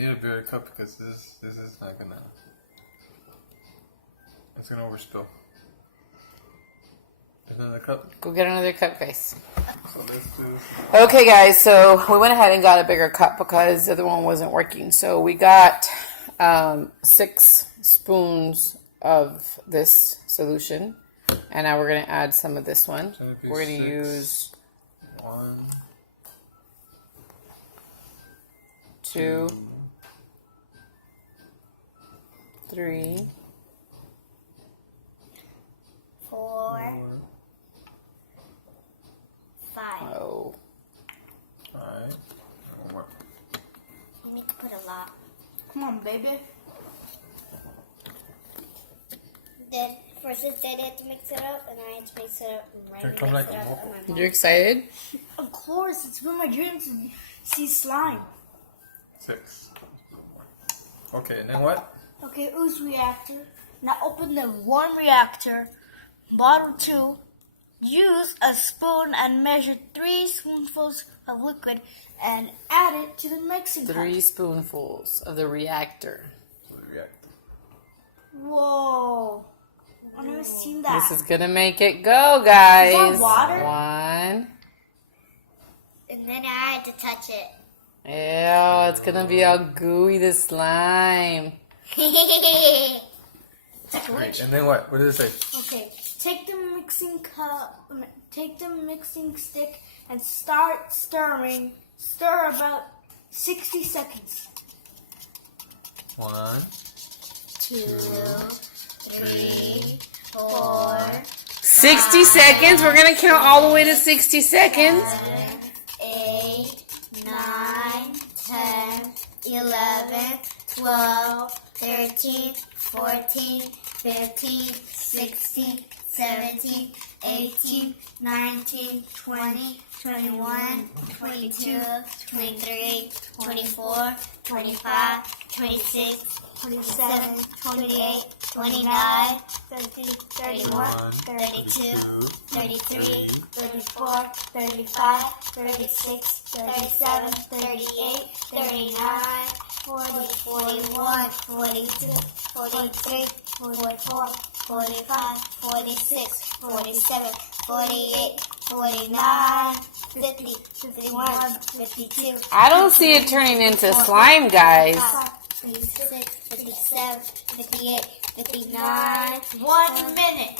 need a bigger cup because this is not gonna. It's gonna overspill. Another cup. Go get another cup, guys. So let's do. Okay, guys. So we went ahead and got a bigger cup because the other one wasn't working. So we got 6 spoons of this solution, and now we're gonna add some of this one. We're gonna use 1, 2, 3, 4, 5. oh, 5. One more. You need to put a lot. Come on, baby. Then first is Daddy had to mix it up, and I had to mix it up. And Here Riley come mixed like it up, more. and my mom. you're excited? Of course, it's been my dream to see slime. 6. Okay, and then what? Okay, ooze reactor. Now open the warm reactor, bottle 2. Use a spoon and measure 3 spoonfuls of liquid and add it to the mixing cup. 3 spoonfuls of the reactor. Whoa. I've never seen that. This is gonna make it go, guys. Is that water? 1. And then I had to touch it. Ew, it's gonna be all gooey, the slime. Great. And then what? What did it say? Okay, take the mixing cup, take the mixing stick and start stirring. Stir about 60 seconds. 1, 2, 3, 4, 60 seconds. We're gonna count all the way to 60 seconds. 8, 9, 10, 11, 12, 13, 14, 15, 16, 17, 18, 19, 20, 21, 22, 23, 24, 25, 26, 27, 28, 29, 30, 31, 32, 33, 34, 35, 36, 37, 38, 39, 40, 41, 42, 43, 44, 45, 46, 47, 48, 49, 50, 51, 52. I don't see it turning into slime, guys. 56, 57, 58, 59. 1 minute.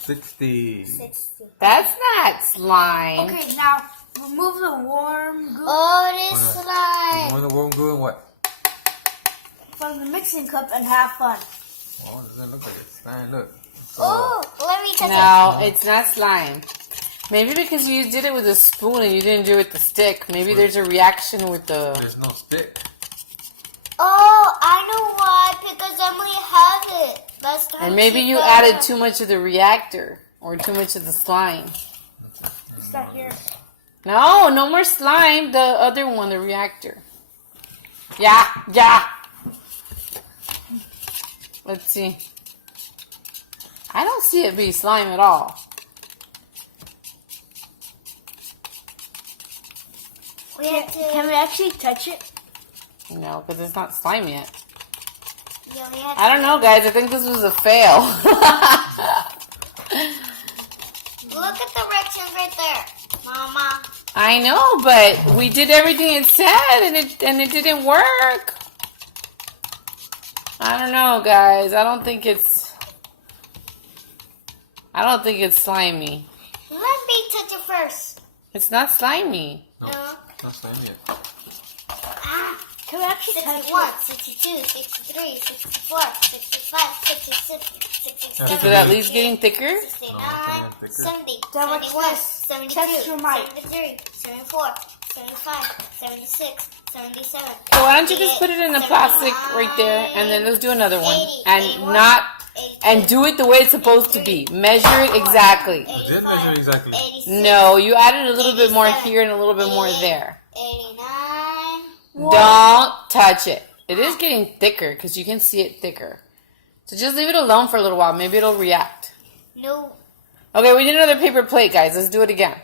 60. 60. That's not slime. Okay, now remove the warm goo Oh, it is slime. More the warm glue and what? from the mixing cup and have fun. Oh, it doesn't look like it's slime. Look. Oh, let me touch it. No, it's not slime. Maybe because you did it with a spoon and you didn't do it with the stick. Maybe there's a reaction with the... There's no stick. Oh, I know why. Because Emily has it. Last time Or maybe she you got added it. too much of the reactor. Or too much of the slime. It's not here. No, no more slime. The other one, the reactor. Yeah, yeah. Let's see. I don't see it be slime at all. We have to. Can we actually touch it? No, because it's not slime yet. Yeah, we have I don't know, guys. I think this was a fail. Look at the directions right there, Mama. I know, but we did everything it said, and it didn't work. I don't know, guys. I don't think it's slimy. Let me touch it first. It's not slimy. No, No. not slime yet. Ah. Can we actually touch 61, it? 62, 63, 64, 65, 66, 67, Is it at least getting thicker? 69, No, it's 70, Then what's 71, this? 72, Test your mic. 73, 74, 75, 76, 77. So why don't you just put it in the plastic right there, and then let's do another one, and do it the way it's supposed to be. Measure it exactly. I did measure exactly. 86, No, you added a little bit more here and a little bit more there. 89. Don't touch it. It is getting thicker because you can see it thicker. So just leave it alone for a little while. Maybe it'll react. No. Okay, we need another paper plate, guys. Let's do it again.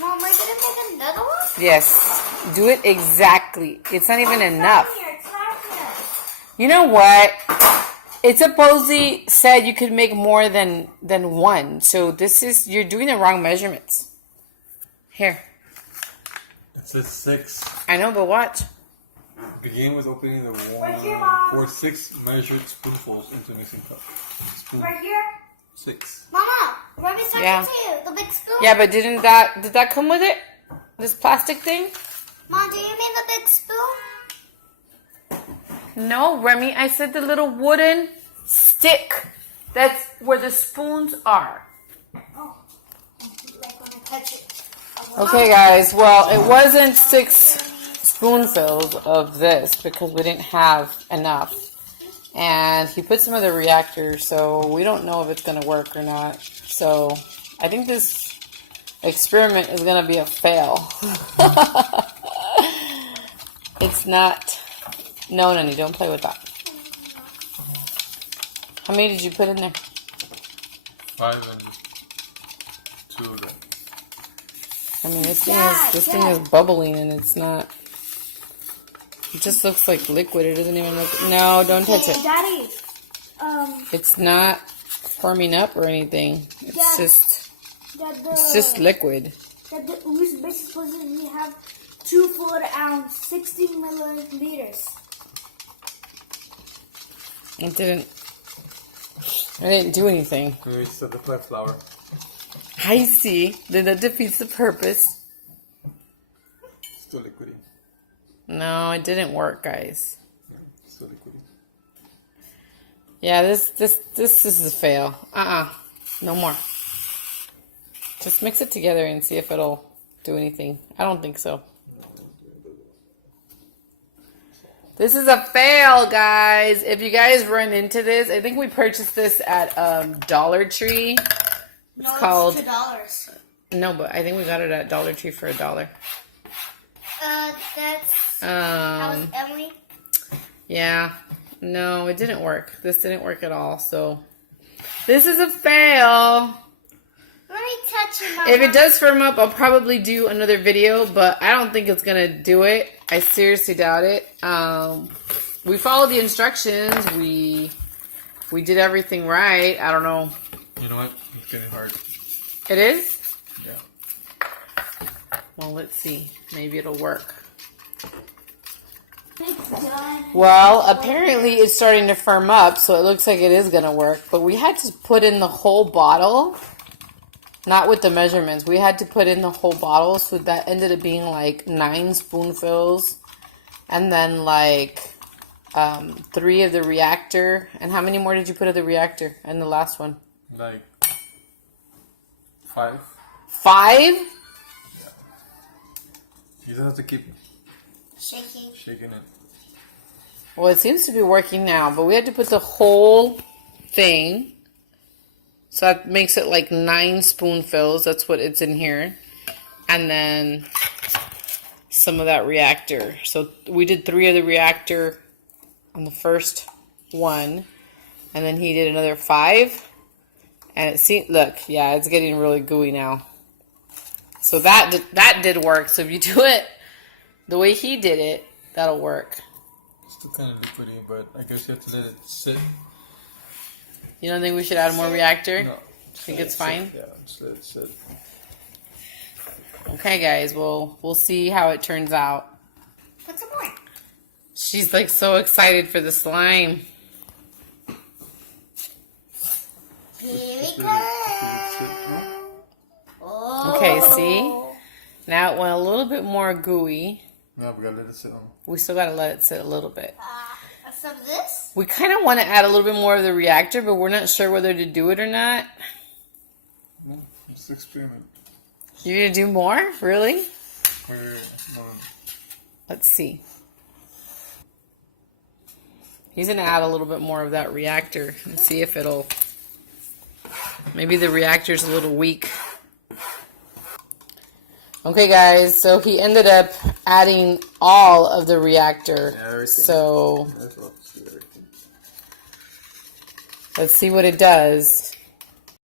Mom, are you gonna make another one? Yes. Do it exactly. It's not even enough. It's not here. You know what? It supposedly said you could make more than one. So you're doing the wrong measurements. Here. It says 6. I know, but watch. Begin with opening the Right here, warm. Mom. Pour 6 measured spoonfuls into mixing cup. Spoon. Right here. 6. Mama, Ruby's talking Yeah. to you. The big spoon. Yeah, but did that come with it? This plastic thing? Mom, do you mean the big spoon? No, Remy, I said the little wooden stick. That's where the spoons are. Oh, like when I touch it. Okay, guys. Well, it wasn't 6 spoonfuls of this because we didn't have enough. And he put some of the reactor, so we don't know if it's going to work or not. So I think this experiment is going to be a fail. It's not. No, Nani, don't play with that. How many did you put in there? 5 and 2 of them. I mean, this thing is bubbling and it's not. It just looks like liquid. It doesn't even look. No, don't touch it. Daddy, It's not forming up or anything. It's just liquid. we're supposed to have 2 4-ounce, 60 milliliters. It didn't do anything. We set the black flour. I see. Then that defeats the purpose. Still liquidy. No, it didn't work, guys. Yeah, still liquidy. Yeah, this is a fail. No more. Just mix it together and see if it'll do anything. I don't think so. This is a fail, guys. If you guys run into this, I think we purchased this at Dollar Tree. It's called $2. No, but I think we got it at Dollar Tree for $1. That was Emily. Yeah. No, it didn't work. This didn't work at all. So this is a fail. Let me touch it, Mama. If it does firm up, I'll probably do another video, but I don't think it's gonna do it. I seriously doubt it. We followed the instructions. We did everything right. I don't know. You know what? It's getting hard. It is? Yeah. Well, let's see. Maybe it'll work. It's done. Well, apparently it's starting to firm up, so it looks like it is gonna work. But we had to put in the whole bottle. Not with the measurements. We had to put in the whole bottle, so that ended up being like 9 spoonfuls. And then like 3 of the reactor. And how many more did you put of the reactor in the last one? Like 5. 5? You just have to keep shaking it. Well, it seems to be working now, but we had to put the whole thing. So that makes it like 9 spoonfuls. That's what it's in here. And then some of that reactor. So we did 3 of the reactor on the first one. And then he did another 5. And it seemed, look, yeah, it's getting really gooey now. So that did work. So if you do it the way he did it, that'll work. It's still kind of liquidy, but I guess you have to let it sit. You don't think we should add more reactor? No. Think it's fine? Yeah, just let it sit. Okay, guys. Well, we'll see how it turns out. Put some more. She's like so excited for the slime. Here we Let go. it sit. Oh. Okay, see? Now it went a little bit more gooey. No, we gotta let it sit on. We still gotta let it sit a little bit. Some of this? We kind of want to add a little bit more of the reactor, but we're not sure whether to do it or not. No, just experiment. You're gonna do more? Really? No. Let's see. He's gonna add a little bit more of that reactor and see if it'll... Maybe the reactor's a little weak. Okay, guys, so he ended up adding all of the reactor. Yeah, everything. So That's all. See everything. let's see what it does.